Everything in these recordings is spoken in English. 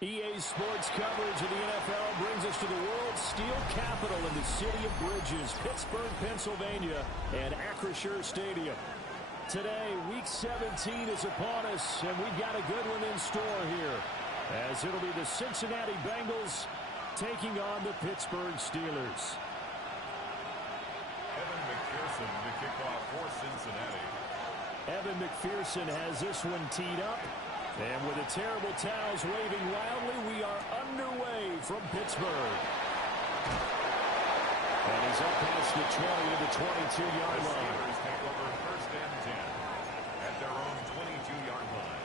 EA Sports coverage of the NFL brings us to the world's steel capital in the city of bridges, Pittsburgh, Pennsylvania, and Acrisure Stadium. Today, Week 17 is upon us, and we've got a good one in store here, as it'll be the Cincinnati Bengals taking on the Pittsburgh Steelers. Evan McPherson to kick off for Cincinnati. Evan McPherson has this one teed up. And with the terrible towels waving wildly, we are underway from Pittsburgh. And he's up past the 20 to the 22-yard line. The Steelers take over first and 10 at their own 22-yard line.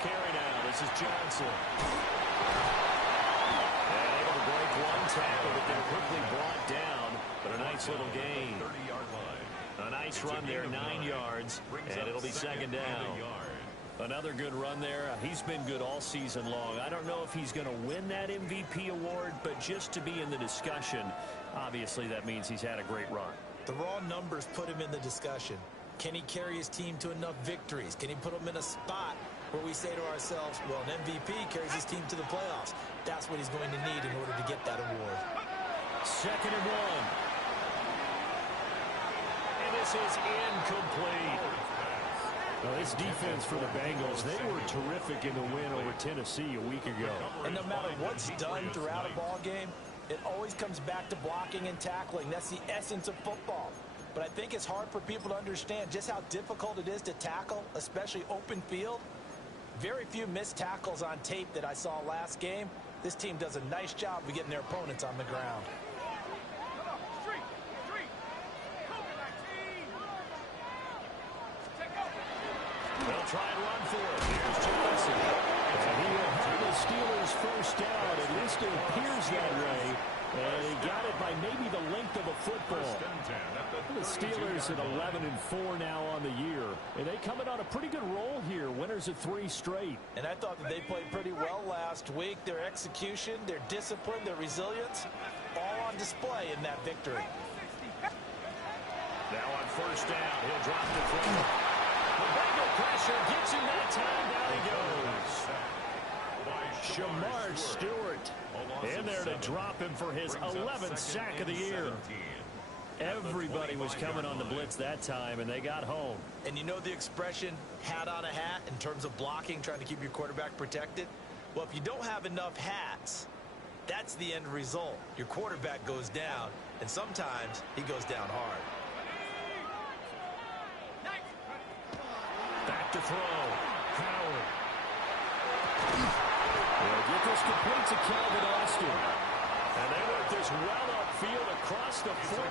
Carry now. This is Johnson. And able to break one tackle, but then quickly brought down. But a nice little gain. 30-yard line. A nice run there, 9 yards, and it'll be second down. Another good run there. He's been good all season long. I don't know if he's going to win that MVP award, but just to be in the discussion, obviously that means he's had a great run. The raw numbers put him in the discussion. Can he carry his team to enough victories? Can he put them in a spot where we say to ourselves, well, an MVP carries his team to the playoffs? That's what he's going to need in order to get that award. Second and 1. And this is incomplete. Well, this defense for the Bengals, they were terrific in the win over Tennessee a week ago. And no matter what's done throughout a ball game, it always comes back to blocking and tackling. That's the essence of football. But I think it's hard for people to understand just how difficult it is to tackle, especially open field. Very few missed tackles on tape that I saw last game. This team does a nice job of getting their opponents on the ground. They'll try and run for it. Here's Johnson. And he will have the Steelers first down. At least it appears that way. And he got it by maybe the length of a football. The Steelers at 11-4 now on the year. And they come in on a pretty good roll here. Winners of 3 straight. And I thought that they played pretty well last week. Their execution, their discipline, their resilience, all on display in that victory. Now on first down, he'll drop the throw. The Bengal pressure gets him that time. Down he goes. Shamar Stewart in there to drop him for his 11th sack of the year. Everybody was coming on the blitz that time, and they got home. And you know the expression, hat on a hat, in terms of blocking, trying to keep your quarterback protected? Well, if you don't have enough hats, that's the end result. Your quarterback goes down, and sometimes he goes down hard. Back to throw. Howard. They'll get this complete to Calvin Austin. And they work this well upfield across the 45.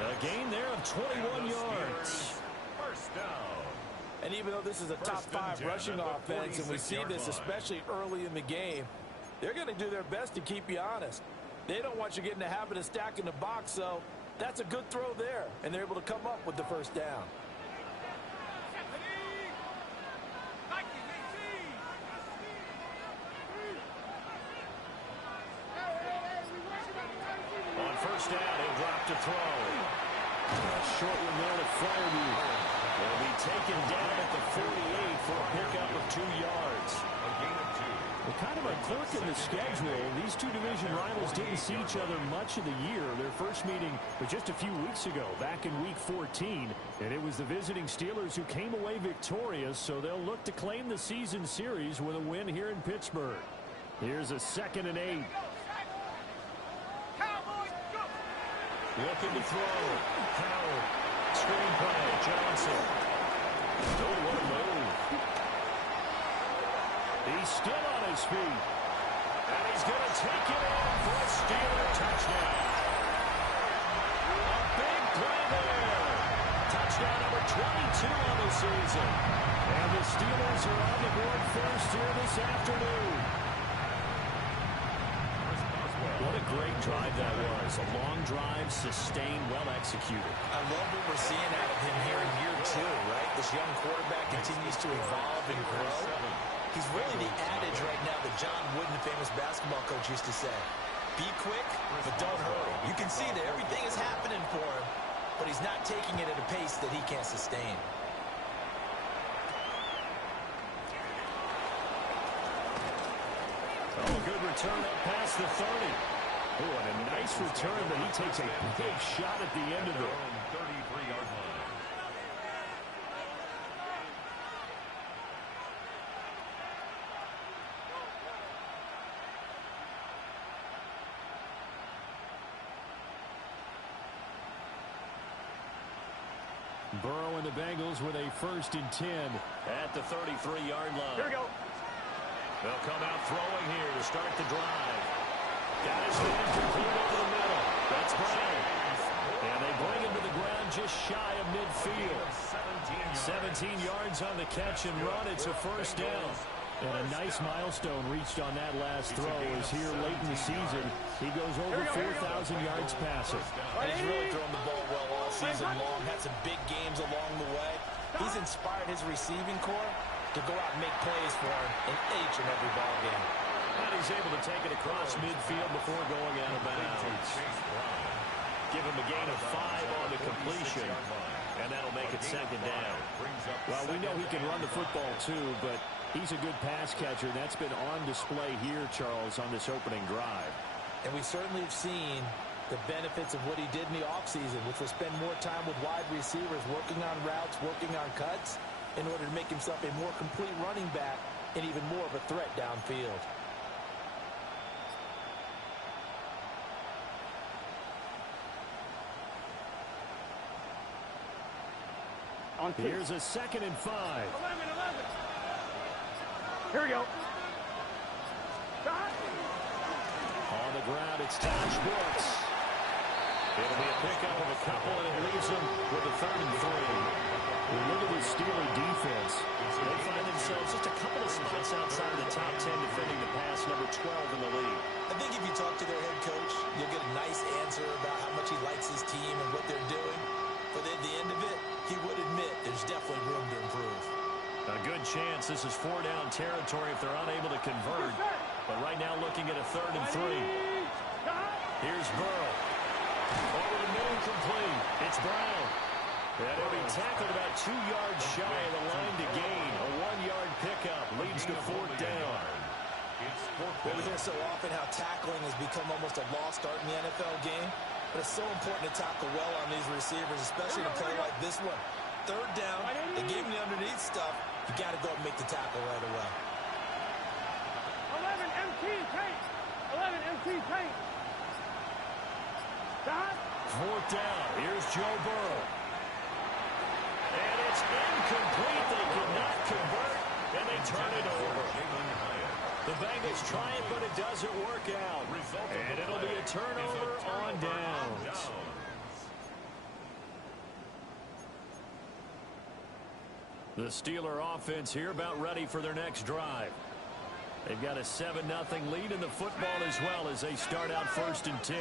A gain there of 21 yards. First down. And even though this is a top 5 rushing offense, and we see this especially early in the game, they're going to do their best to keep you honest. They don't want you getting the habit of stacking the box, so that's a good throw there. And they're able to come up with the first down. First down, he'll drop to throw. A short one there to Fairview. They'll be taken down at the 48 for a pickup of 2 yards. A gain of 2. Well, kind of a quirk in the schedule. These two division rivals didn't see each other much of the year. Their first meeting was just a few weeks ago, back in Week 14. And it was the visiting Steelers who came away victorious, so they'll look to claim the season series with a win here in Pittsburgh. Here's a 2nd and 8. Looking to throw. Howard. Screen play. Johnson. Oh, what a move. He's still on his feet. And he's going to take it in for a Steeler touchdown. A big play there. Touchdown number 22 on the season. And the Steelers are on the board first here this afternoon. What a great drive that was. A long drive, sustained, well executed. I love what we're seeing out of him here in year 2, right? This young quarterback continues to evolve and grow. He's really the adage right now that John Wooden, the famous basketball coach, used to say. Be quick, but don't hurry. You can see that everything is happening for him, but he's not taking it at a pace that he can't sustain. Oh, good return up past the 30. Oh, and a nice return, but he takes a big shot at the end of it. 33-yard line. Burrow and the Bengals with a 1st and 10 at the 33-yard line. Here we go. They'll come out throwing here to start the drive. Got his man complete over the middle. That's Brown. And they bring him to the ground just shy of midfield. 17 yards on the catch and run. It's a 1st down. And a nice milestone reached on that last throw as here late in the season, he goes over 4,000 yards passing. And he's really thrown the ball well all season long. Had some big games along the way. He's inspired his receiving corps to go out and make plays for him in each and every ball game. And he's able to take it across midfield before going out of bounds. Give him a gain of 5 on the completion, and that'll make it 2nd down. Well, we know he can run the football too, but he's a good pass catcher. That's been on display here, Charles, on this opening drive. And we certainly have seen the benefits of what he did in the offseason, which was spend more time with wide receivers, working on routes, working on cuts, in order to make himself a more complete running back and even more of a threat downfield. Here's a 2nd and 5. 11. Here we go. On the ground, it's Josh Brooks. It'll be a pickup of a couple, and it leaves them with a 3rd and 3. Look at the Steeler defense. They find themselves just a couple of spots outside of the top 10 defending the pass, number 12 in the league. I think if you talk to their head coach, you'll get a nice answer about how much he likes his team and what they're doing. But at the end of it, he would admit there's definitely room to improve. A good chance this is 4-down territory if they're unable to convert. But right now looking at a 3rd and 3. Here's Burrow. Over the middle, complete. It's Brown. And it'll be tackled about 2 yards shy of the line to gain. A 1-yard pickup leads to 4th down. Well, we hear so often how tackling has become almost a lost art in the NFL game. But it's so important to tackle well on these receivers, especially in a play like this one. 3rd down, they gave him the underneath stuff. You got to go and make the tackle right away. 11 MT paint. 11 MT paint. 4th down. Here's Joe Burrow. And it's incomplete. They cannot convert, and they turn it over. The Bengals try it, but it doesn't work out. And it'll be a turnover on downs. The Steeler offense here about ready for their next drive. They've got a 7-0 lead in the football as well as they start out 1st and 10.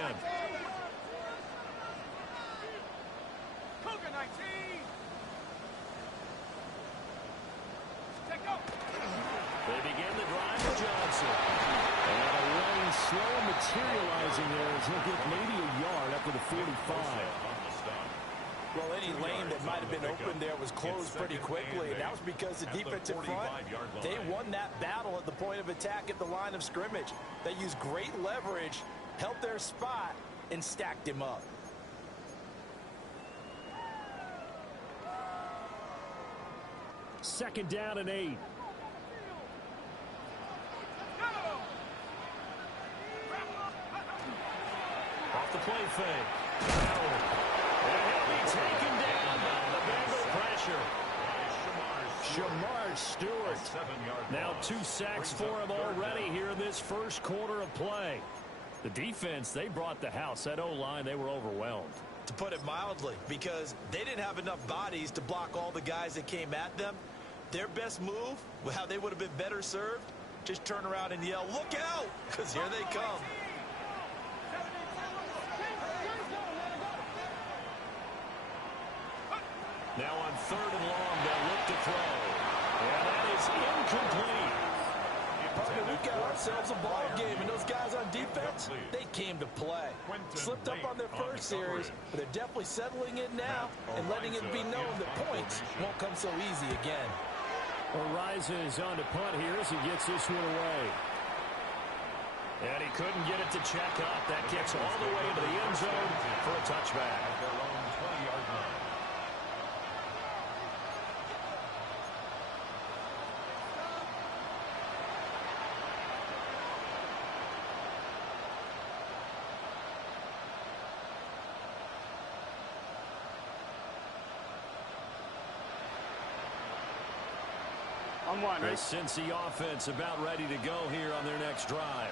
They begin the drive with Johnson. And a lane slow materializing there as he'll get maybe a yard up to the 45. Well, any lane that might have been open there was closed pretty quickly, and that was because the defensive front, they won that battle at the point of attack at the line of scrimmage. They used great leverage, held their spot, and stacked him up. Second down and 8. Off the play fake. And he'll be taken down by the Bengal pressure. Shamar Stewart. Now 2 sacks for him already here in this first quarter of play. The defense, they brought the house. That O-line, they were overwhelmed. To put it mildly, because they didn't have enough bodies to block all the guys that came at them. Their best move, how they would have been better served, just turn around and yell, "Look out!" Because here they come. Now on 3rd and long, they'll look to throw. And that is incomplete. Partner, we've got ourselves a ball game, and those guys on defense, they came to play. Slipped up on their first series, but they're definitely settling in now and letting it be known that points won't come so easy again. Arises on to punt here as he gets this one away. And he couldn't get it to check up. That kicks all the way into the end zone for a touchback. At their own 20-yard line. The Cincy offense about ready to go here on their next drive.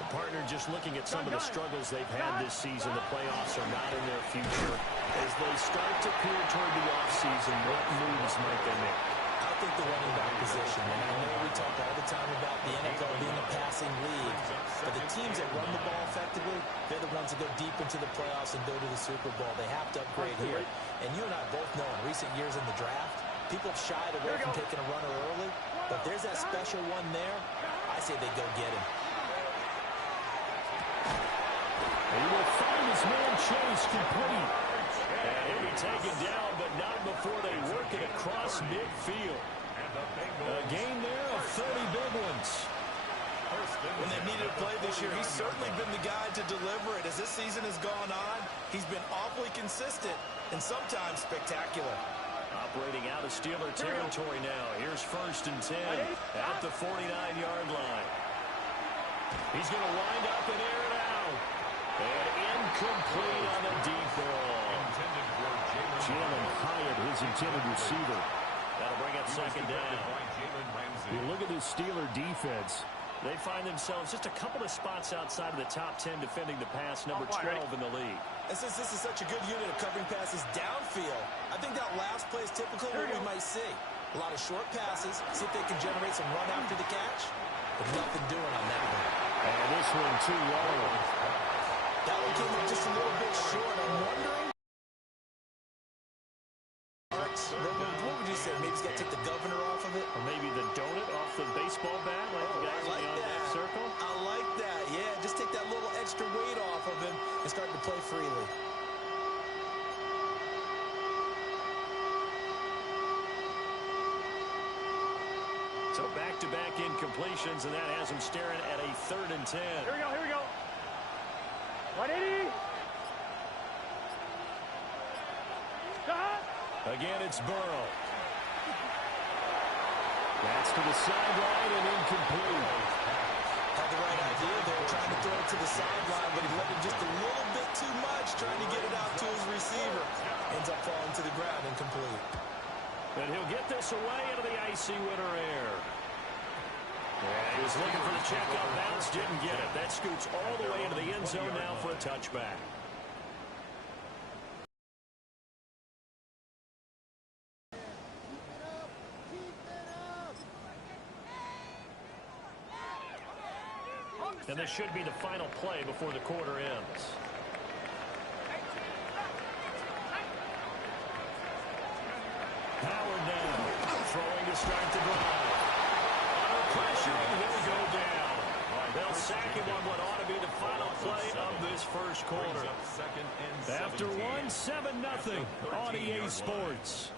The partner just looking at some of the struggles they've had this season. The playoffs are not in their future. As they start to peer toward the offseason, what moves might they make? I think the running back position, and I know we talk all the time about the NFL being a passing league, but the teams that run the ball effectively, they're the ones that go deep into the playoffs and go to the Super Bowl. They have to upgrade here. And you and I both know in recent years in the draft, people have shied away from taking a runner early, but there's that special one there. I say they go get him. He will find his man Chase complete. And he'll be taken down, but not before they work it across midfield. A gain there of 30 big ones. When they've needed to play this year, he's certainly been the guy to deliver it. As this season has gone on, he's been awfully consistent and sometimes spectacular. Operating out of Steeler territory now. Here's 1st and 10 at the 49-yard line. He's going to wind up and air it out. And incomplete on the deep ball. Jalen Hyatt, his intended receiver. That'll bring up 2nd down. You look at this Steeler defense. They find themselves just a couple of spots outside of the top 10 defending the pass, number 12 in the league. And since this is such a good unit of covering passes downfield, I think that last play is typically what we might see. A lot of short passes, see if they can generate some run after the catch, but nothing doing on that one. And this one too low. That one came up just a little bit short. I'm wondering. What would you say? Maybe he's got to take the governor off of it? Or maybe the donut off the baseball bat, like the guys in the on-deck circle? I like that, yeah. Just take that little extra weight off of him and start to play freely. So back-to-back incompletions, and that has him staring at a 3rd and 10. Here we go. 180. Stop. Again, it's Burrow. That's to the sideline and incomplete. Had the right idea there, trying to throw it to the sideline, but he let it just a little bit too much, trying to get it out to his receiver. Ends up falling to the ground, incomplete. And he'll get this away into the icy winter air. Yeah, he was looking for the check up bounce, didn't get it. That scoots all the way into the end zone now for a touchback. And this should be the final play before the quarter ends. Howard now, throwing to start the drive. Under pressure, and he'll go down. They'll sack him on what ought to be the final play of this first quarter. After 1, 7-0 on EA Sports.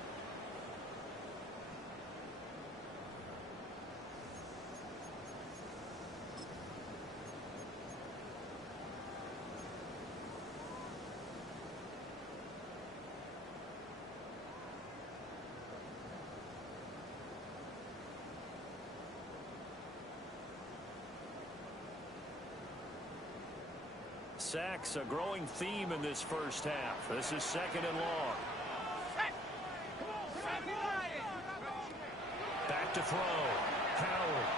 Sacks, a growing theme in this first half. This is 2nd and long. Back to throw. Howard.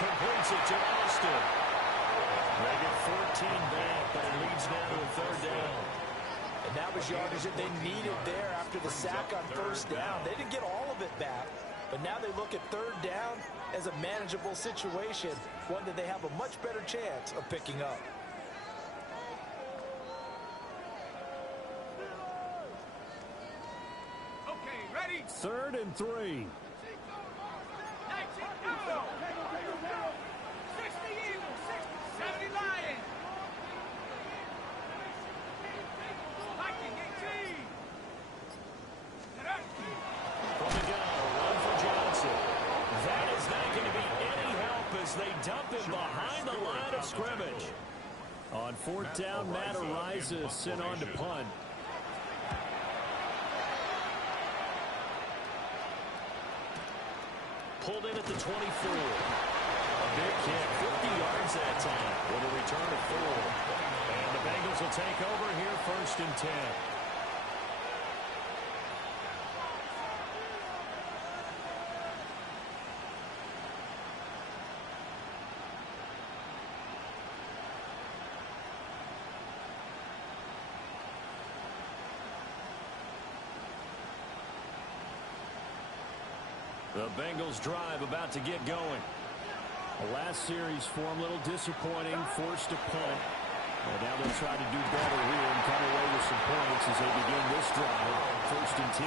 Completes it to Austin. They get 14 back, but it leads now to a 3rd down. And that was yardage that they needed there after the sack on 1st down. They didn't get all of it back, but now they look at 3rd down as a manageable situation, one that they have a much better chance of picking up. 3rd and 3. From the gun, run for Johnson. That is not going to be any help as they dump him behind the line of scrimmage. On 4th down, Matt Ariza sent on to punt. Pulled in at the 24. A big kick, 50 yards that time with a return of 4. And the Bengals will take over here 1st and 10. The Bengals drive about to get going. The last series for them a little disappointing, forced to punt. And now they'll try to do better here and come away with some points as they begin this drive. 1st and 10.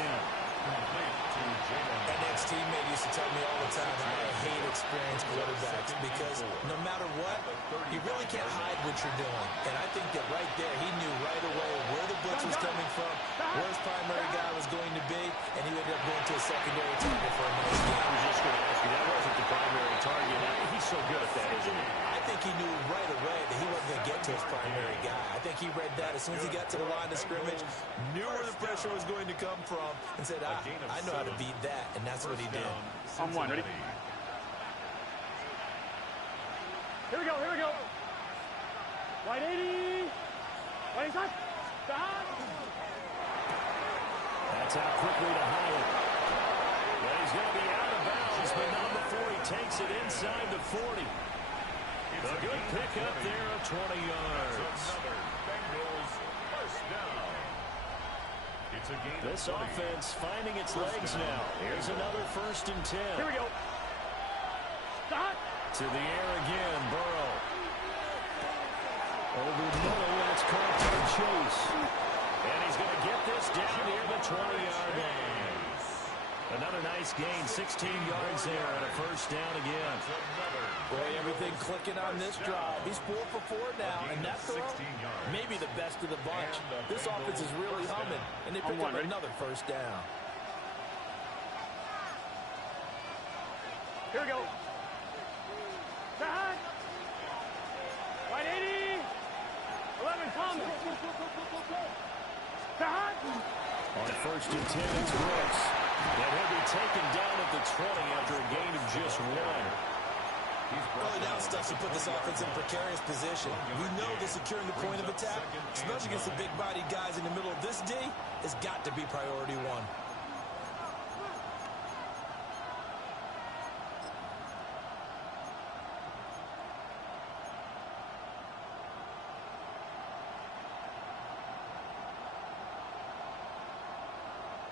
An ex-teammate used to tell me all the time how I hate experienced quarterbacks because no matter what, you really can't hide what you're doing. And I think that right there, he knew right away where the blitz was coming from, where his primary guy was going to be, and he ended up going to a secondary target for a nice game. I was just going to ask you, that wasn't the primary target. He's so good at that, isn't he? I think he knew right away that he wasn't going to get to his primary guy. I think he read that as soon as he got to the line of scrimmage, knew where the pressure was going to come from, and said, I know how to beat that, and that's what he did. On 1, ready? Here we go, here we go. Right 80. Right inside. Stop. That's out quickly to Hyatt. Well, he's going to be out of bounds, but not before he takes it inside the 40. A good pickup there of 20 yards. This offense finding its legs now. Here's another 1st and 10. Here we go. Stop. To the air again, Burrow. Over the middle, that's caught to Chase. And he's going to get this down near the 20-yard line. Another nice gain, 16 yards there, and a 1st down again. Boy, everything clicking on this drive. He's 4 for 4 now, and that throw, maybe the best of the bunch. This offense is really humming, and they pick up another 1st down. Here we go. Back. Right 80. 11, come. Back. On 1st and 10, it's Brooks. And he'll be taken down at the 20 after a gain of just 1. Early down stuff to put this offense in a precarious position. We know that securing the point of attack, especially against the big-bodied guys in the middle of this D, has got to be priority 1.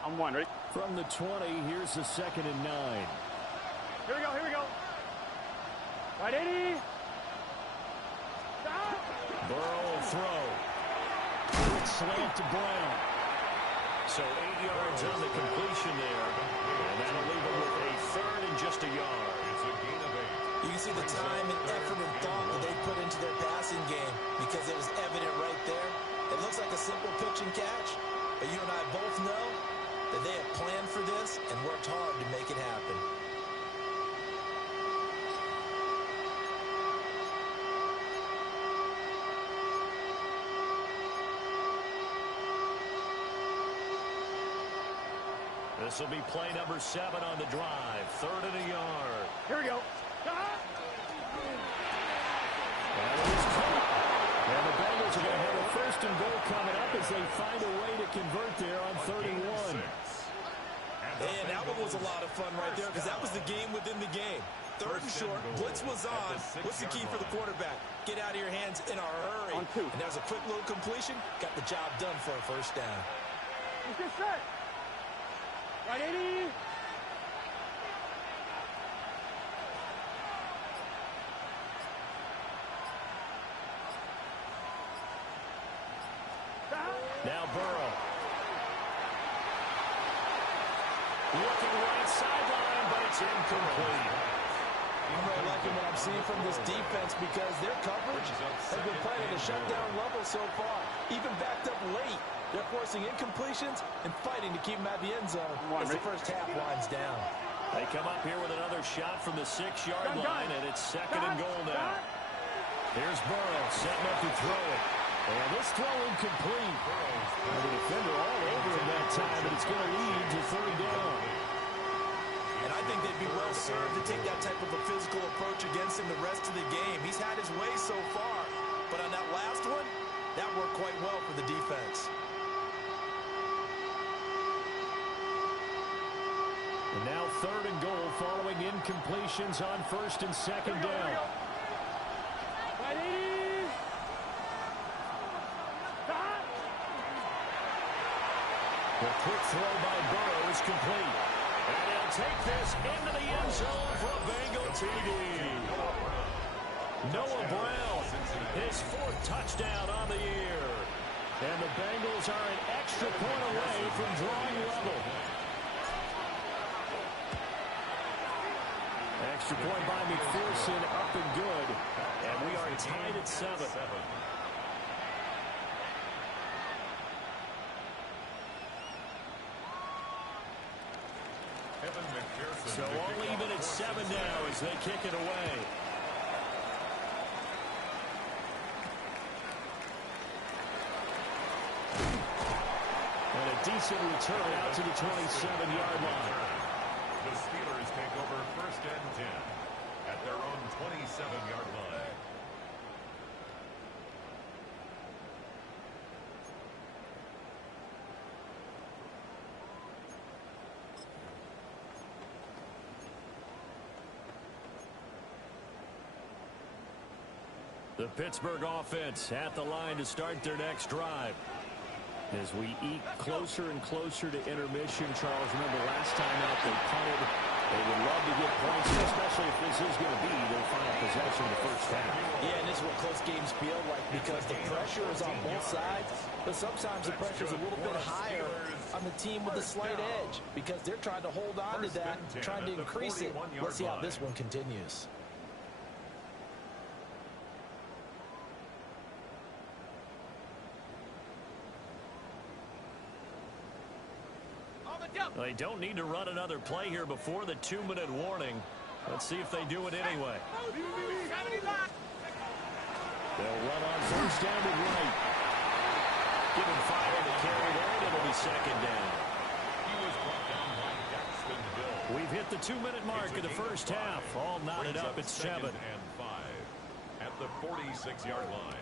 On 1, ready? From the 20, here's the 2nd and 9. Here we go, here we go. Right 80. Stop. Burrow will throw. Quick slant to Brown. So 8 yards on the completion there. And that'll leave him with a 3rd and just a yard. It's a gain of 8. You can see the time and effort and thought that they put into their passing game because it was evident right there. It looks like a simple pitch and catch, but you and I both know that they have planned for this and worked hard to make it happen. This will be play number 7 on the drive. 3rd and a yard. Here we go. Stop. And the Bengals are going to have a 1st and goal coming up as they find a way to convert there on 3rd and 1. And that one was a lot of fun right there because that was the game within the game. 3rd and short, blitz was on. What's the key for the quarterback? Get out of your hands in a hurry. On 2. And there's a quick little completion. Got the job done for a 1st down. Let's get set. Right 80. Now Burrow. Looking right sideline, but it's incomplete. I'm really liking what I'm seeing from this defense because their coverage has been playing at a shutdown level so far. Even backed up late, they're forcing incompletions and fighting to keep them at the end zone as the first half winds down. They come up here with another shot from the 6-yard line, and it's second and goal now. Here's Burrow setting up to throw it. And this throw incomplete. And the defender all over him that time, but it's going to lead to third down. And I think they'd be well served to take that type of a physical approach against him the rest of the game. He's had his way so far, but on that last one, that worked quite well for the defense. And now third and goal following incompletions on first and second down. The quick throw by Burrow is complete. And he'll take this into the end zone for a Bengal TD. Noah Brown, his fourth touchdown on the year. And the Bengals are an extra point away from drawing level. Extra point by McPherson, up and good. And we are tied at 7. So all even at 7 now as they kick it away. And a decent return out to the 27-yard line. The Steelers take over first and 10 at their own 27-yard line. The Pittsburgh offense at the line to start their next drive. As we eke closer and closer to intermission, Charles, remember last time out they punted. They would love to get points, especially if this is going to be their final possession of the first half. Yeah, and this is what close games feel like because the pressure is on both sides, but sometimes the pressure is a little bit higher on the team with the slight edge because they're trying to hold on to that, trying to increase it. Let's see how this one continues. They don't need to run another play here before the 2-minute warning. Let's see if they do it anyway. They'll run on first down to right. Give him 5 on the carry there, and it'll be second down. We've hit the 2-minute mark of the first half. All knotted up at 7. And 5 at the 46-yard line.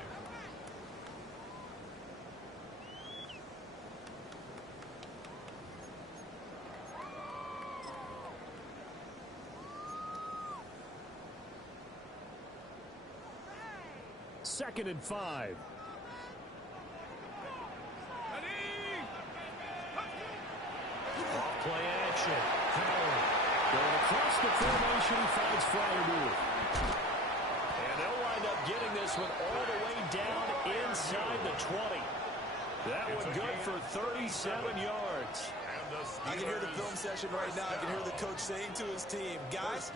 Second and 5. Off play action. Howard going across the formation. He finds Fryermuth. And they'll wind up getting this one all the way down inside the 20. That one good for 37 yards. I can hear the film session right now. I can hear the coach saying to his team, guys,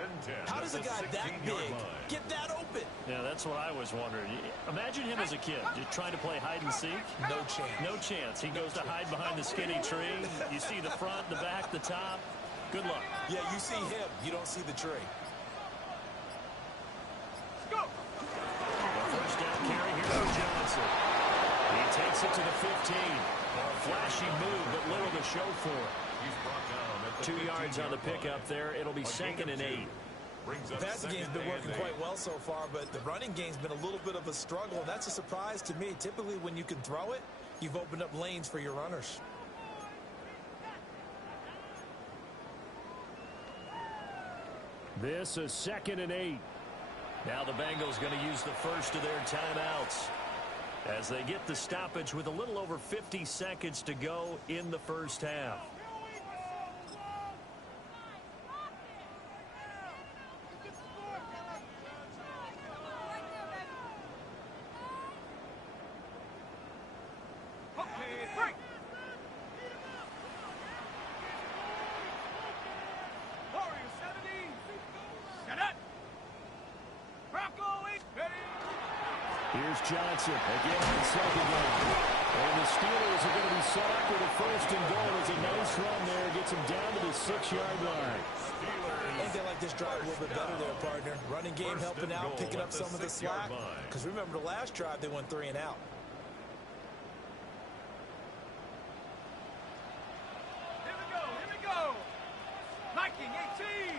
how does a guy that big get that open? Yeah, that's what I was wondering. Imagine him as a kid, just trying to play hide and seek. No chance. No chance. He goes to hide behind the skinny tree. You see the front, the back, the top. Good luck. Yeah, you see him. You don't see the tree. The first down carry here for Johnson. He takes it to the 15. A flashy move, but little to show for it. 2 yards on the pickup there. It'll be second and 8. The passing game's been working quite well so far, but the running game's been a little bit of a struggle, and that's a surprise to me. Typically, when you can throw it, you've opened up lanes for your runners. This is second and 8. Now the Bengals going to use the first of their timeouts as they get the stoppage with a little over 50 seconds to go in the first half. Here's Johnson again on second down. And the Steelers are going to be set up with a first and goal. As a nice run there. Gets them down to the 6-yard line. I think they like this drive a little bit better there, partner. Running game helping out, picking up some of the slack. Because remember the last drive, they went 3 and out. Here we go. Nike, 18.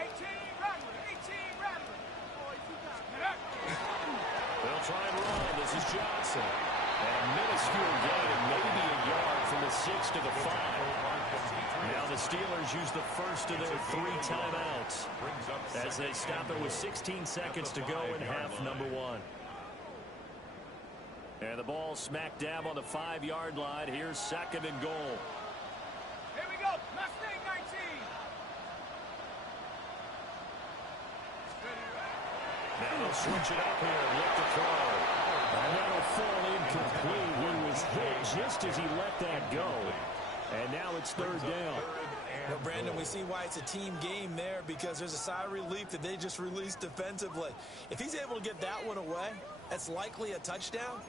18, Rattler. They'll try and run. This is Johnson. And a minuscule gain of maybe a yard from the 6 to the 5. Now the Steelers use the first of their 3 timeouts as they stop it with 16 seconds to go in half number 1. And the ball smack dab on the 5-yard line. Here's second and goal. Here we go. Mustang 19. Now they'll switch it up here and look to throw. And that'll fall incomplete. He was hit just as he let that go. And now it's third down. Well, Brandon, we see why it's a team game there, because there's a sigh of relief that they just released defensively. If he's able to get that one away, that's likely a touchdown.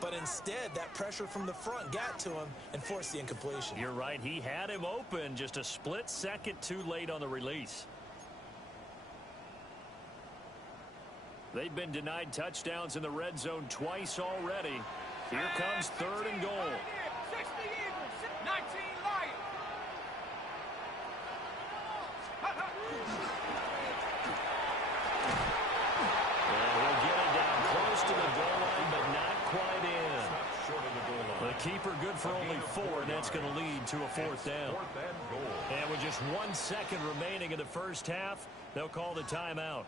But instead, that pressure from the front got to him and forced the incompletion. You're right. He had him open, just a split second too late on the release. They've been denied touchdowns in the red zone twice already. Here comes third and goal. 60 Eagles, 19 Lions. He'll get it down close to the goal line, but not quite in. The keeper good for only 4, and that's going to lead to a 4th down. And with just 1 second remaining in the first half, they'll call the timeout.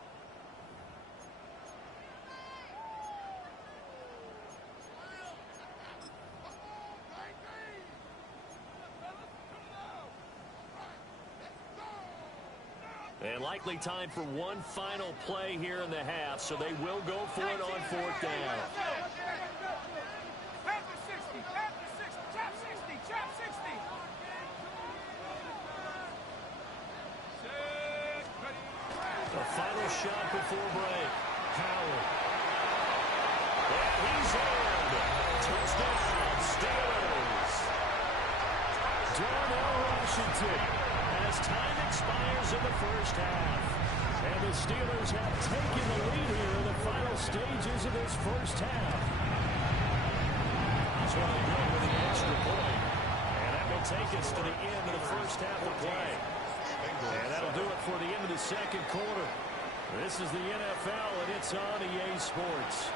And likely time for one final play here in the half, so they will go for it on 4th down. The final shot before break. Howard. And he's in. Touchdown, Steelers. Darnell Washington, as time expires in the first half. And the Steelers have taken the lead here in the final stages of this first half. That's what they did with the extra point. And that will take us to the end of the first half of play. And that'll do it for the end of the second quarter. This is the NFL, and it's on EA Sports.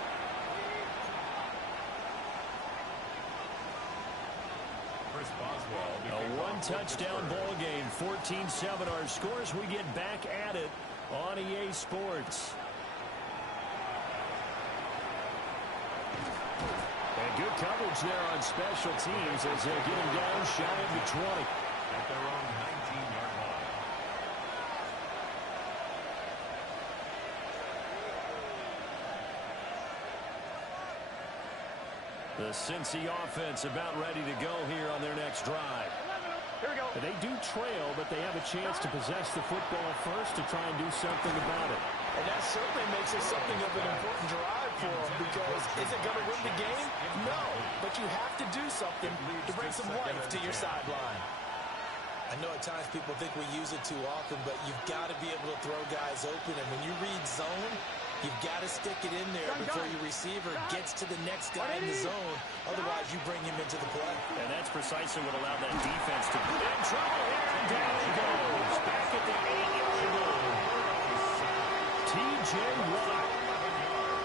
A one-touchdown ball game, 14-7 our scores. We get back at it on EA Sports. And good coverage there on special teams as they get him down shy of the 20. At their own 19-yard line. The Cincy offense about ready to go here on their next drive. Here we go. They do trail, but they have a chance to possess the football first to try and do something about it. And that certainly makes it something of an important drive for them, because is it going to win the game? No, but you have to do something to bring some life to your sideline. I know at times people think we use it too often, but you've got to be able to throw guys open. And when you read zone, you've got to stick it in there before your receiver gets to the next guy in the zone. Otherwise, you bring him into the play. And that's precisely what allowed that defense to be in trouble here. And down he goes. Back at the 8-yard line. T.J. Watt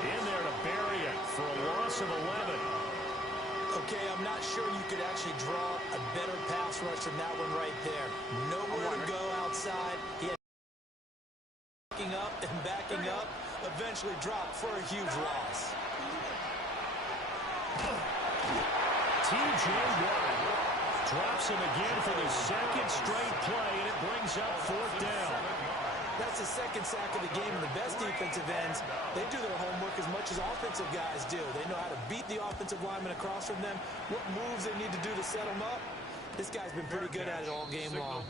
in there to bury it for a loss of 11. Okay, I'm not sure you could actually draw a better pass rush than that one right there. Nowhere to go outside. He had backing up, eventually dropped for a huge loss. T.J. Watt drops him again for the second straight play, and it brings up 4th down. That's the second sack of the game, and the best defensive ends, they do their homework as much as offensive guys do. They know how to beat the offensive lineman across from them, what moves they need to do to set them up. This guy's been pretty good at it all game long.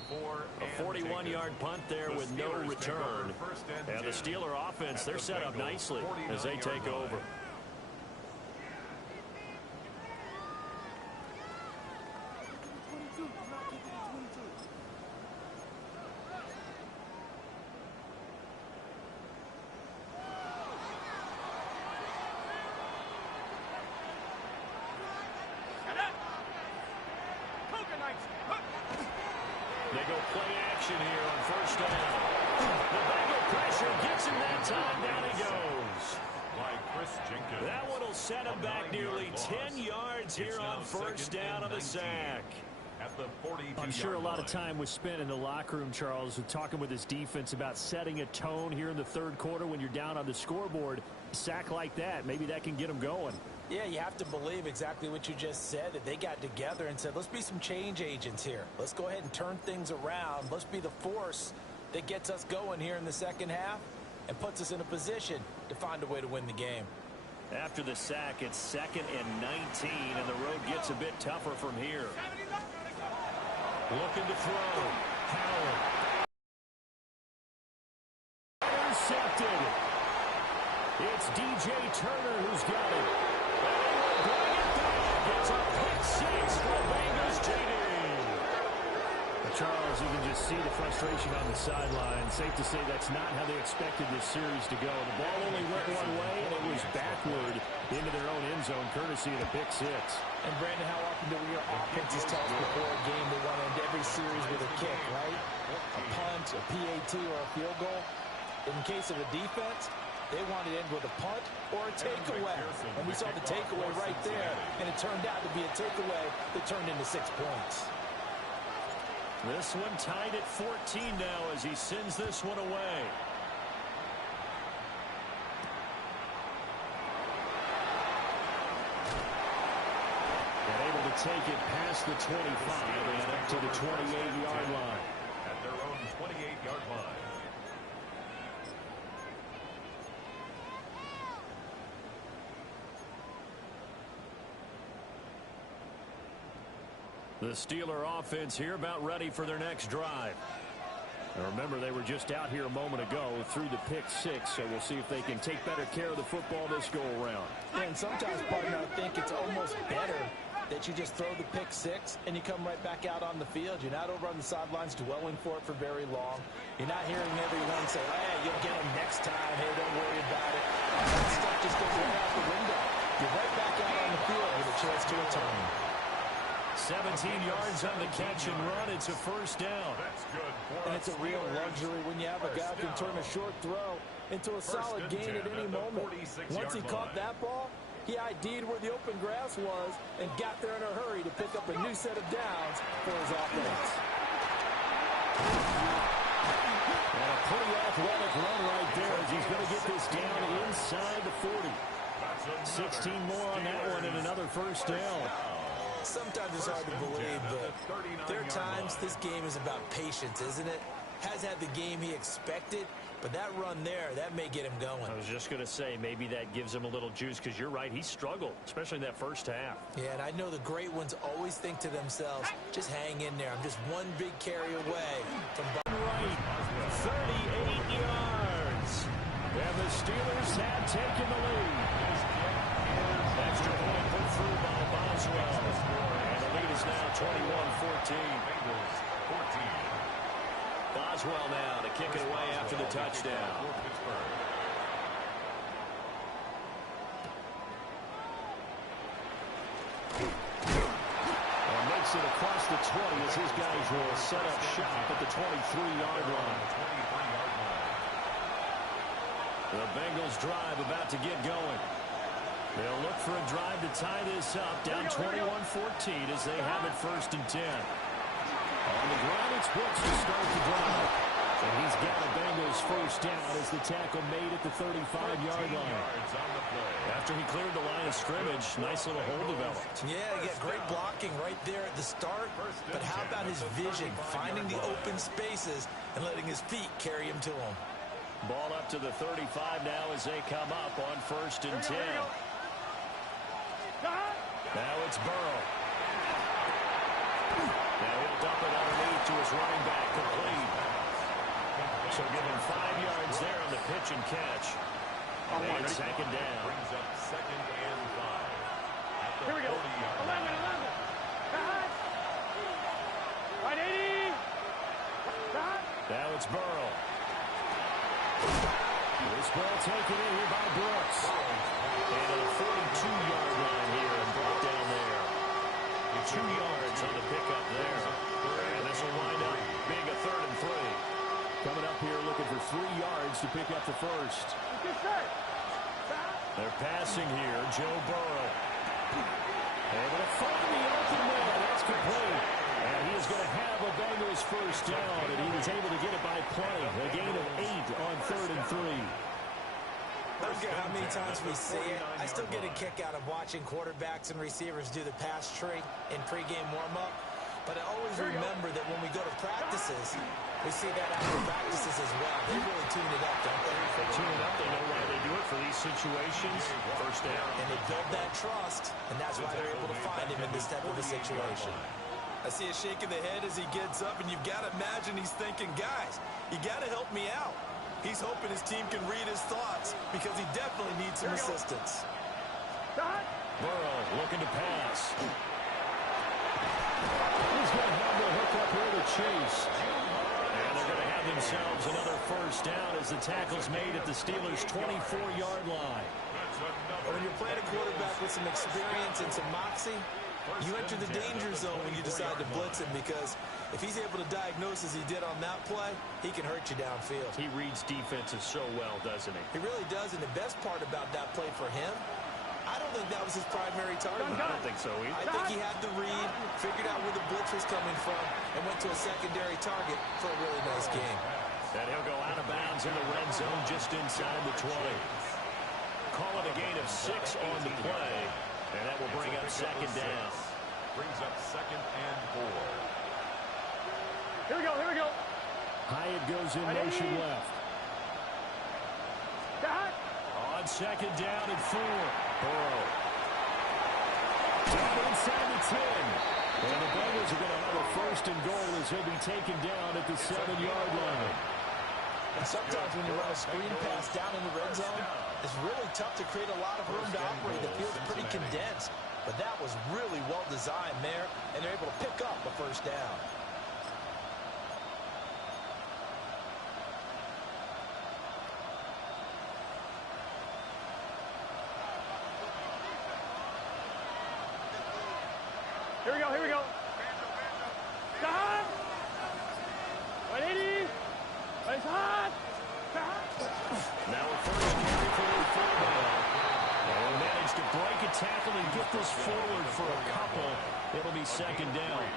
A 41-yard punt there with no return. And the Steeler offense, they're set up nicely as they take over. They go play action here on first down. The Bengal pressure gets him that time. Down he goes. That one will set him back nearly 10 yards here on first down of the sack. I'm sure a lot of time was spent in the locker room, Charles, talking with his defense about setting a tone here in the third quarter when you're down on the scoreboard. A sack like that, maybe that can get them going. Yeah, you have to believe exactly what you just said, that they got together and said, let's be some change agents here. Let's go ahead and turn things around. Let's be the force that gets us going here in the second half and puts us in a position to find a way to win the game. After the sack, it's 2nd and 19, and the road gets a bit tougher from here. Looking to throw. Howard. Intercepted. It's DJ Turner who's got it. It's a pick six for Bengals TD. Charles, you can just see the frustration on the sideline. Safe to say that's not how they expected this series to go. The ball only went one way, and it was backward into their own end zone, courtesy of the pick six. And, Brandon, how often do we hear offenses tell us before a game they want to end every series with a kick, right? A punt, a PAT, or a field goal. In case of a defense, they wanted to end with a punt or a takeaway. And we saw the takeaway right there, and it turned out to be a takeaway that turned into 6 points. This one tied at 14 now as he sends this one away. And able to take it past the 25 and up to the 28-yard line. At their own 28-yard line. The Steeler offense here about ready for their next drive. And remember, they were just out here a moment ago through the pick six, so we'll see if they can take better care of the football this go-around. And sometimes, partner, I think it's almost better that you just throw the pick six and you come right back out on the field. You're not over on the sidelines dwelling for it for very long. You're not hearing everyone say, hey, you'll get them next time. Hey, don't worry about it. That stuff just goes right out the window. You're right back out on the field with a chance to return. 17 yards on the catch and run. It's a first down. And it's a real luxury when you have a guy who can turn a short throw into a solid gain at any moment. Once he caught that ball, he ID'd where the open grass was and got there in a hurry to pick up a new set of downs for his offense. And a pretty athletic run right there as he's going to get this down inside the 40. 16 more on that one and another first down. Sometimes it's hard to believe, but there are times this game is about patience, isn't it? Has had the game he expected, but that run there, that may get him going. I was just going to say, maybe that gives him a little juice, because you're right, he struggled, especially in that first half. Yeah, and I know the great ones always think to themselves, just hang in there. I'm just one big carry away from right, 38 yards. And the Steelers have taken the lead. Extra point put through by Boswell. And the lead is now 21-14. Boswell now to kick it away after the touchdown. And makes it across the 20 as his guys will set up shop at the 23-yard line. The Bengals drive about to get going. They'll look for a drive to tie this up, down 21-14 as they have it 1st and 10. On the ground, it's Brooks to start the drive. And he's got a Bengals first down as the tackle made at the 35-yard line. After he cleared the line of scrimmage, nice little hole developed. Yeah, he got great blocking right there at the start. But how about his vision, finding the open spaces and letting his feet carry him to them? Ball up to the 35 now as they come up on 1st and 10. Now it's Burrow. So give him 5 yards there on the pitch and catch. And they get second down. Brings up second and 5. At the Here we go. 40-yard 11, 11. Cut. Right 80. Cut. Now it's Burrow. This ball taken in here by Brooks. And at the 42-yard line here and brought down there. 2 yards on the pickup there. And this will wind up being a 3rd and 3. Coming up here looking for 3 yards to pick up the first. They're passing here. Joe Burrow. Able to find the open man. That's complete. And he is going to have a Bengals first down. And he was able to get it by play. A gain of 8 on 3rd and 3. I don't care how many times we see it. I still get a kick out of watching quarterbacks and receivers do the pass tree in pregame warm-up. But I always remember that when we go to practices, we see that after practices as well. They really tune it up, don't they? They tune it up. They know why they do it for these situations. First down. And they build that trust, and that's why they're able to find him in this type of a situation. I see a shake of the head as he gets up, and you've got to imagine he's thinking, guys, you got to help me out. He's hoping his team can read his thoughts because he definitely needs some assistance. Burrow looking to pass. He's going to have the hook up here to Chase. And they're going to have themselves another first down as the tackle's made at the Steelers' 24-yard line. When you're playing a quarterback with some experience and some moxie, you enter the danger zone when you decide to blitz him because if he's able to diagnose as he did on that play, he can hurt you downfield. He reads defenses so well, doesn't he? He really does, and the best part about that play for him, I don't think that was his primary target. I don't think so either. I think he had the read, figured out where the blitz was coming from, and went to a secondary target for a really nice game. And he'll go out of bounds in the red zone just inside the 20. Call it a gain of 6 on the play, and that will bring up second down. Brings up second and 4. Here we go, here we go. Hyatt goes in motion left. Cut. On second down and 4. Burrow. Down inside the 10. And the Bengals are going to have a first and goal as he'll be taken down at the 7-yard line. And sometimes when you run a screen pass down in the red zone, it's really tough to create a lot of room to operate. The field's pretty condensed. But that was really well designed there, and they're able to pick up a first down. Here we go, here we go. Cut. 180. Nice hot. Now a first carry for the fullback. And managed to break a tackle and get this forward for a couple. It'll be second down.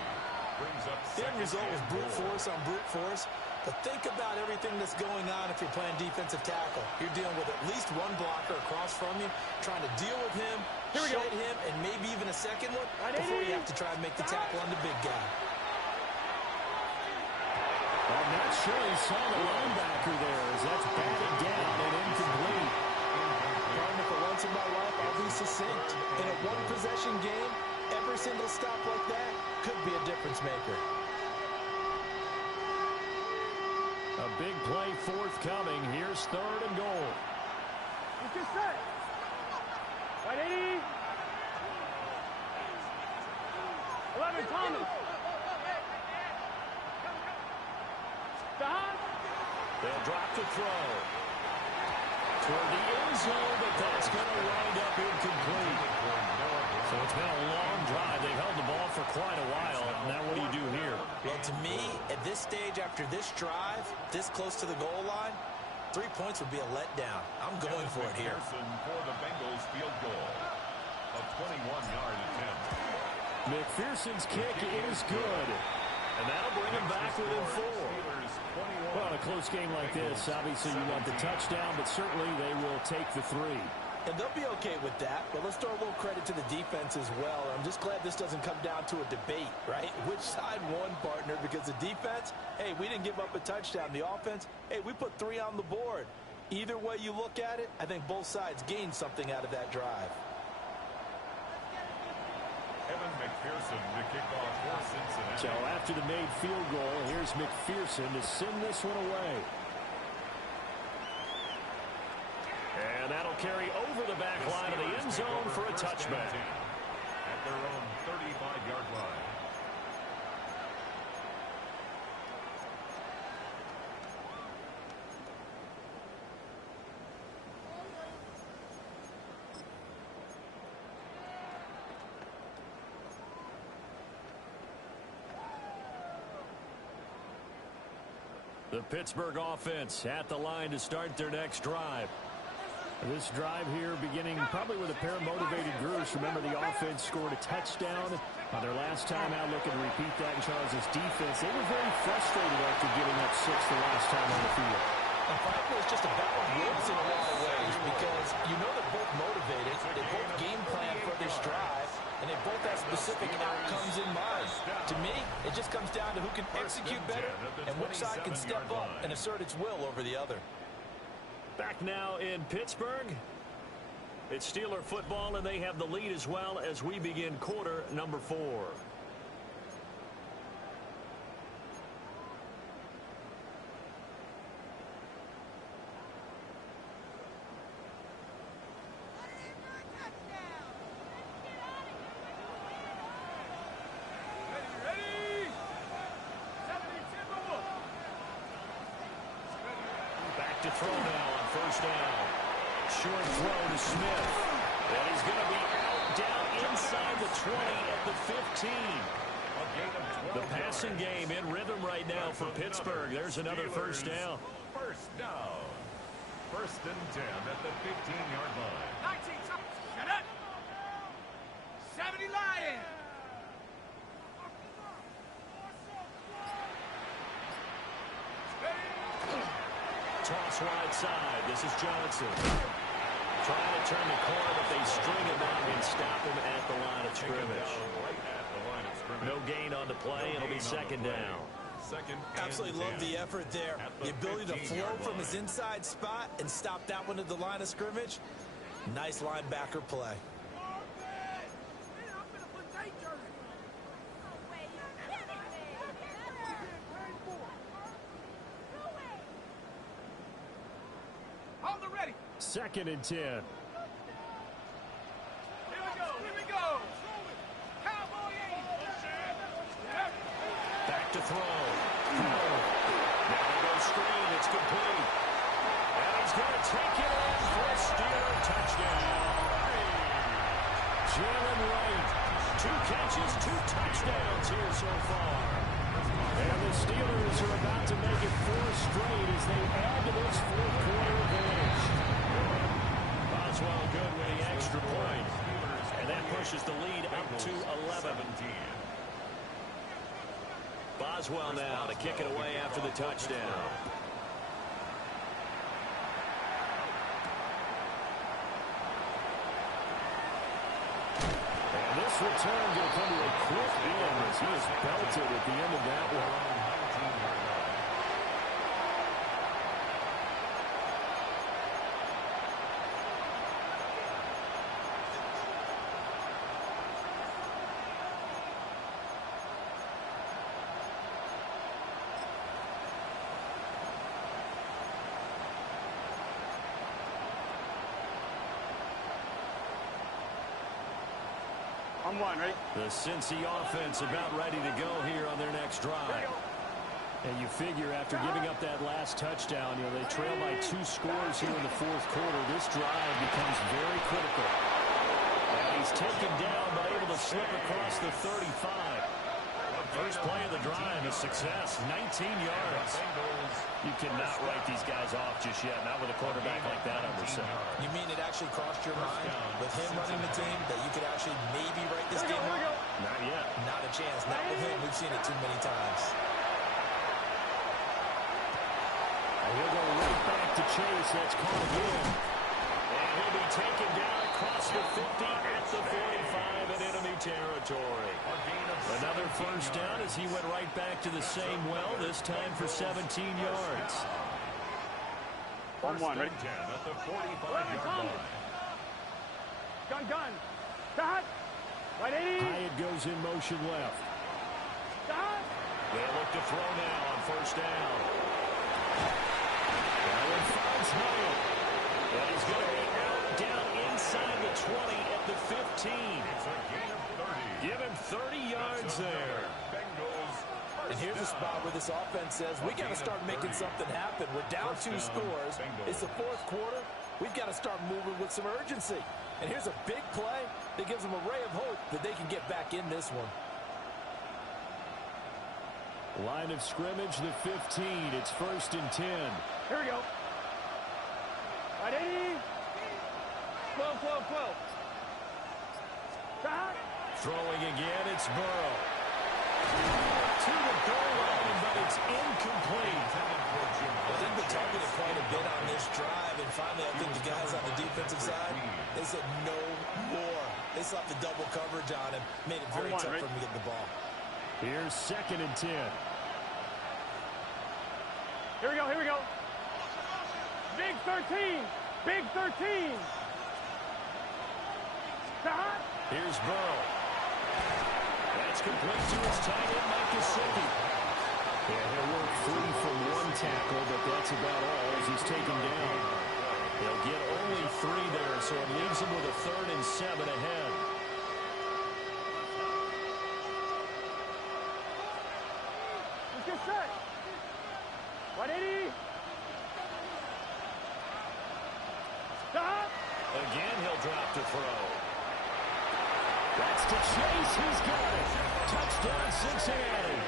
The end result was brute force on brute force. But think about everything that's going on if you're playing defensive tackle. You're dealing with at least one blocker across from you, trying to deal with him, shed him, and maybe even a second one before you have to try and make the tackle on the big guy. I'm not sure he saw the linebacker there as that's batted down and incomplete. Partner, for once in my life, I'll be succinct. In a one-possession game, every single stop like that could be a difference maker. A big play forthcoming. Here's 3rd and goal. He's just set. 180. 11, Thomas. Stop. They'll drop the throw. Toward the end zone, but that's going to wind up incomplete. So it's been a long drive. They've held the ball for quite a while. Now what do you do here? Well, to me, at this stage, after this drive, this close to the goal line, 3 points would be a letdown. I'm going for it here. For the Bengals field goal. A 21-yard attempt. McPherson's kick is good. And that'll bring him back within 4. Well, in a close game like this, obviously you want the touchdown, but certainly they will take the 3. And they'll be okay with that, but let's throw a little credit to the defense as well. I'm just glad this doesn't come down to a debate, right? Which side won, partner? Because the defense, hey, we didn't give up a touchdown. The offense, hey, we put 3 on the board. Either way you look at it, I think both sides gained something out of that drive. Evan McPherson to kick off for Cincinnati. So after the made field goal, here's McPherson to send this one away. That'll carry over the back line of the end zone for a touchback. At their own 35-yard line. The Pittsburgh offense at the line to start their next drive. This drive here beginning probably with a pair of motivated groups. Remember, the offense scored a touchdown on their last time out. Looking to repeat that in Charles' defense. They were very frustrated after giving up 6 the last time on the field. And frankly, it's just a battle of wills in a lot of ways because you know they're both motivated. They both game plan for this drive, and they both have specific outcomes in mind. To me, it just comes down to who can execute better and which side can step up and assert its will over the other. Back now in Pittsburgh. It's Steeler football, and they have the lead as well as we begin quarter number 4. To throw now on first down. Short throw to Smith. And he's going to be out down inside the 20 at the 15. The passing game in rhythm right now for Pittsburgh. There's another first down. First down. First and 10 at the 15-yard line. 19, shut up. 70 Lions. Toss wide side. This is Johnson. Trying to turn the corner, but they string him out and stop him at the line of scrimmage. No gain on the play. It'll be second down. Absolutely love the effort there. The ability to flow from his inside spot and stop that one at the line of scrimmage. Nice linebacker play. Second and 10. Here we go. Cowboy 8. Back to throw. Now they go screen. It's complete. And he's going to take it in for a Steeler touchdown. Jalen Wright. 2 catches, 2 touchdowns here so far. And the Steelers are about to make it 4 straight as they add to this fourth quarter advantage. Boswell good with the extra point. And that pushes the lead up to 11. Boswell now to kick it away after the touchdown. And this return going to come to a quick end as he is belted at the end of that one. On one, ready? The Cincy offense about ready to go here on their next drive. And you figure after giving up that last touchdown, you know, they trail by 2 scores here in the fourth quarter. This drive becomes very critical. And he's taken down but able to slip across the 35. First play of the drive is success, 19 yards. You cannot write these guys off just yet, not with a quarterback like that under center. You mean it actually crossed your mind with him running the team that you could actually maybe write this game off? Not yet. Not a chance. Not with him. We've seen it too many times. And he'll go right back to Chase. That's caught again. And he'll be taken down across the 50 at the 45 in enemy territory. Another first down as he went right back to the same well, this time for 17 yards. On one, ready? At the 45-yard line. Gun. Stop. Right 80. Hyatt goes in motion left. Stop. They look to throw now on first down. Allen finds Hyatt. And he's going to be out down inside the 20 at the 15. It's a gain of 30. Give him 30 yards there. Bengals. And here's a spot where this offense says, we got to start making something happen. We're down 2 scores. It's the 4th quarter. We've got to start moving with some urgency. And here's a big play that gives them a ray of hope that they can get back in this one. Line of scrimmage, the 15. It's 1st and 10. Here we go. Right 80. 12, 12, 12. Stop. Throwing again, it's Burrow. To the goal line, but it's incomplete. Well, they've been targeted quite a bit on this drive, and finally I think the guys on the defensive side, they said no more. They slapped the double coverage on him, made it very tough for him to get the ball. Here's 2nd and 10. Here we go, here we go. Big 13. Big 13. Stop. Here's Burrow. That's complete to his tight end, Mike Gesicki. Yeah, he'll work free from 1 tackle, but that's about all as he's taken down. They'll get only 3 there, so it leaves him with a 3rd and 7 ahead. Let's get set. 180. Stop. Again, he'll drop to throw. That's to Chase. He's got it. Touchdown, Cincinnati.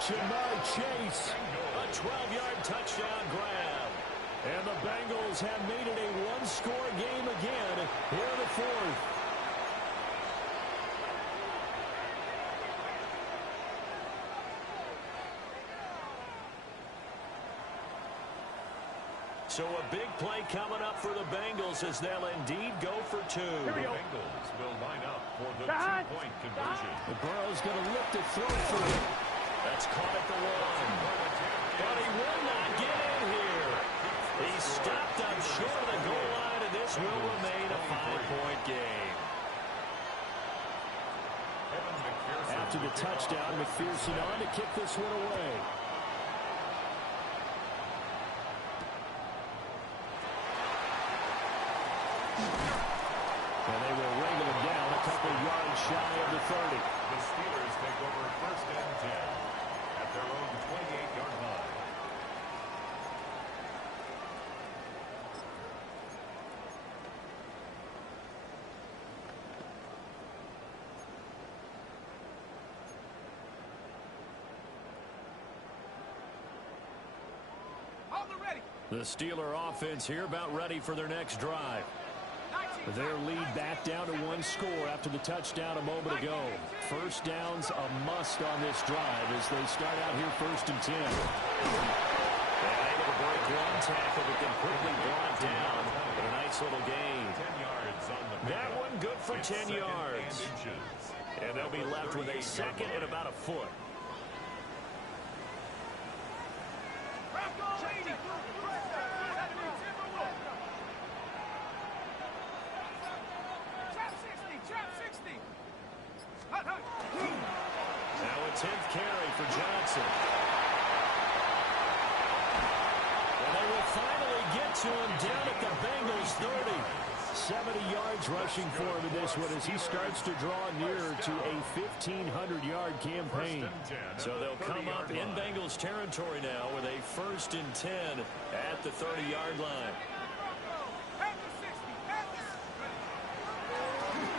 Jamar Chase, a 12-yard touchdown grab. And the Bengals have made it a 1-score game again here in the 4th. So a big play coming up for the Bengals as they'll indeed go for 2. The Bengals will line up for the 2-point conversion. The Burrow's going to look to throw for it. That's caught at the 1. But he will not get in here. He's stopped up short of the goal line, and this will remain a 5-point game. After the touchdown, McPherson on to kick this one away. And they will wrangle him down a couple yards shy of the 30. The Steelers take over 1st and 10 at their own 28-yard line. The Steeler offense here about ready for their next drive. Their lead back down to 1 score after the touchdown a moment ago. 1st down's a must on this drive as they start out here 1st and 10. They're able to break 1 tackle, but then quickly brought down. But a nice little gain. 10 yards on the that one good for 10 yards. And they'll be left with a 2nd and about a foot. Now a 10th carry for Johnson. And they will finally get to him down at the Bengals 30. 70 yards rushing for him in this one as he starts to draw nearer to a 1,500-yard campaign. So they'll come up in Bengals territory now with a 1st and 10 at the 30-yard line.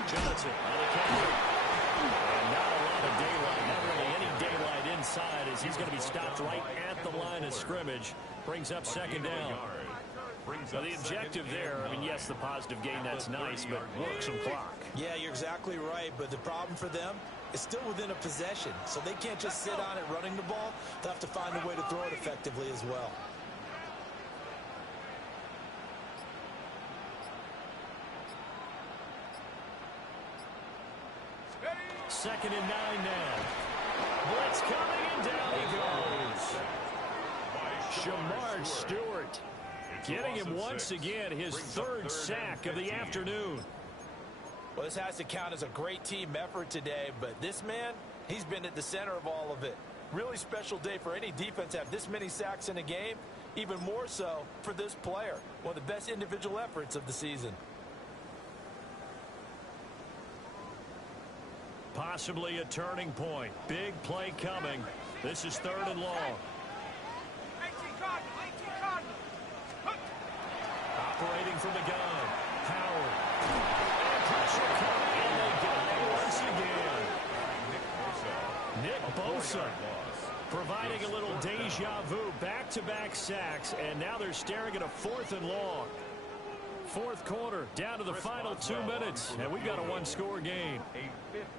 Johnson on the counter. And not a lot of daylight, not really any daylight inside as he's going to be stopped right at the line of scrimmage. Brings up 2nd down. Now the objective there, I mean, yes, the positive gain, that's nice, but work some clock. Yeah, you're exactly right, but the problem for them is still within a possession, so they can't just sit on it running the ball. They'll have to find a way to throw it effectively as well. Second and 9 now. Blitz coming, and down he goes. Jamar Stewart getting him once again his 3rd sack of the afternoon. Well, this has to count as a great team effort today, but this man, he's been at the center of all of it. Really special day for any defense to have this many sacks in a game, even more so for this player. One of the best individual efforts of the season. Possibly a turning point. Big play coming. This is 3rd and long. Operating from the gun. Howard. And pressure coming, and they got it once again. Nick Bosa providing a little deja vu. Back-to-back sacks, and now they're staring at a 4th and long. 4th quarter, down to the final 2 minutes, and we've got a 1-score game. A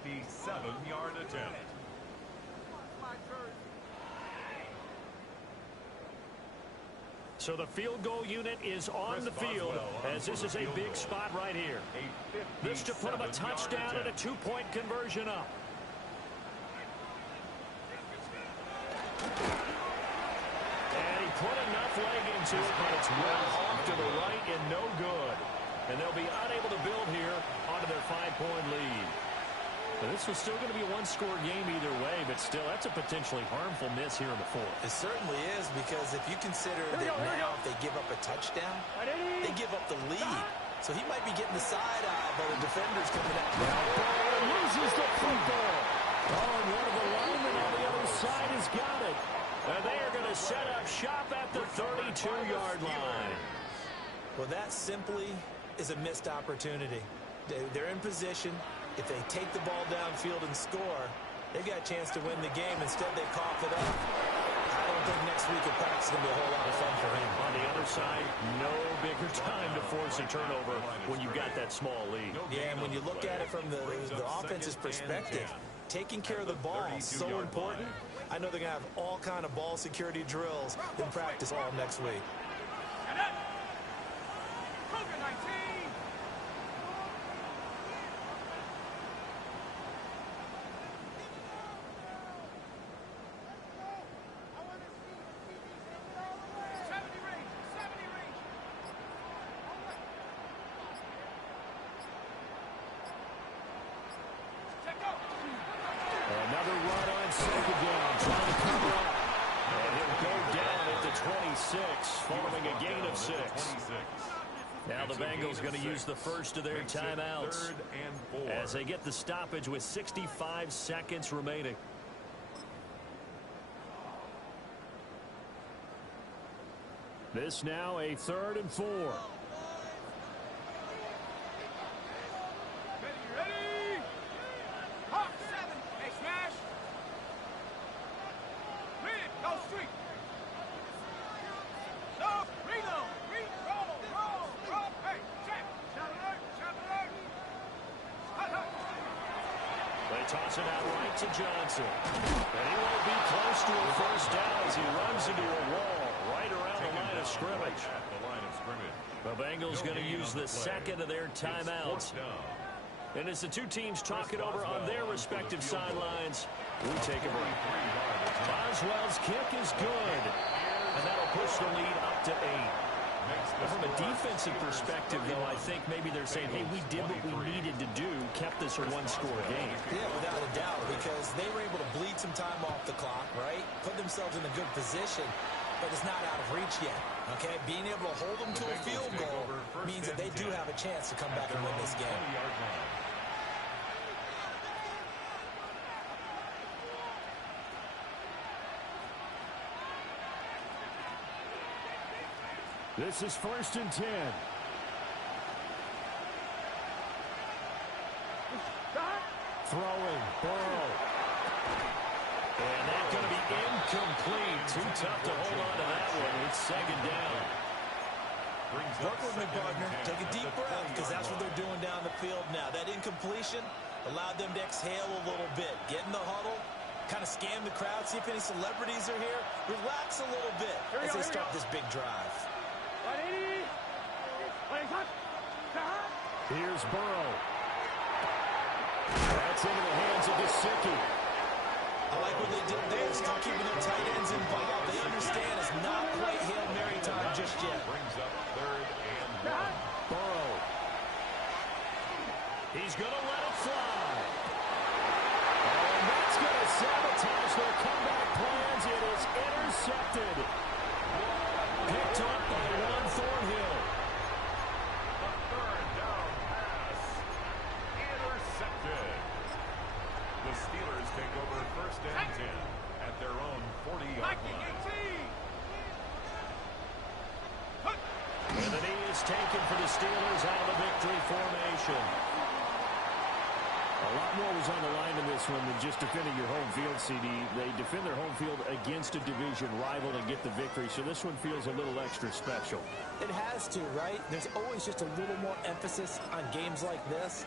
57-yard attempt. So the field goal unit is on the field, as this is a big spot right here. This to put him a touchdown and a 2-point conversion up. And he put enough leg into it, but it's well off to the right and no good. And they'll be unable to build here onto their 5-point lead. But this was still going to be a 1-score game either way, but still, that's a potentially harmful miss here in the 4th. It certainly is, because if you consider that now if they give up a touchdown, they give up the lead. So he might be getting the side eye, but the defender's coming out. Ball loses the football. Oh, and one of the linemen on the other side has got it. And they are going to set up shop at the 32-yard line. Well, that simply is a missed opportunity. They're in position. If they take the ball downfield and score, they've got a chance to win the game. Instead, they cough it up. I don't think next week at practice is going to be a whole lot of fun for him. On the other side, no bigger time to force a turnover when you've got that small lead. Yeah, and when you look at it from the offense's perspective, taking care of the ball is so important. I know they're going to have all kind of ball security drills in practice all next week. Another run on 2nd down, trying to cover up. And he'll go down at the 26, following a gain of 6. Now the Bengals going to use the first of their timeouts as they get the stoppage with 65 seconds remaining. This now a 3rd and 4. Toss it out right to Johnson. And he won't be close to a first down as he runs into a wall right around the line of scrimmage. The Bengals going to use the second of their timeouts. And as the two teams talk it over on their respective sidelines, we take a break. Boswell's kick is good. And that'll push the lead up to 8. From a defensive perspective, though, I think maybe they're saying, hey, we did what we needed to do, kept this a 1-score game. Yeah, without a doubt, because they were able to bleed some time off the clock, right? Put themselves in a good position, but it's not out of reach yet, okay? Being able to hold them to a field goal means that they do have a chance to come back and win this game. This is 1st and 10. Throwing, Burrow. And that's going to be incomplete. Too tough to hold on to that one. It's 2nd down. Work with me, partner. Take a deep breath, because that's what they're doing down the field now. That incompletion allowed them to exhale a little bit. Get in the huddle, kind of scan the crowd, see if any celebrities are here. Relax a little bit as they start this big drive. Here's Burrow. That's into the hands of Gesicki. I like what they did there. Still keeping their tight ends involved. They understand it's not quite Hail Mary time just yet. Brings up 3rd and 1. Burrow. He's going to let it fly. And that's going to sabotage their comeback plans. It is intercepted. Picked up by Juan Thornhill. A third down pass. Intercepted. The Steelers take over first and 10 at their own 40-yard line. And the knee is taken for the Steelers out of the victory formation. A lot more was on the line in this one than just defending your home field, CD. They defend their home field against a division rival and get the victory, so this one feels a little extra special. It has to, right? There's always just a little more emphasis on games like this.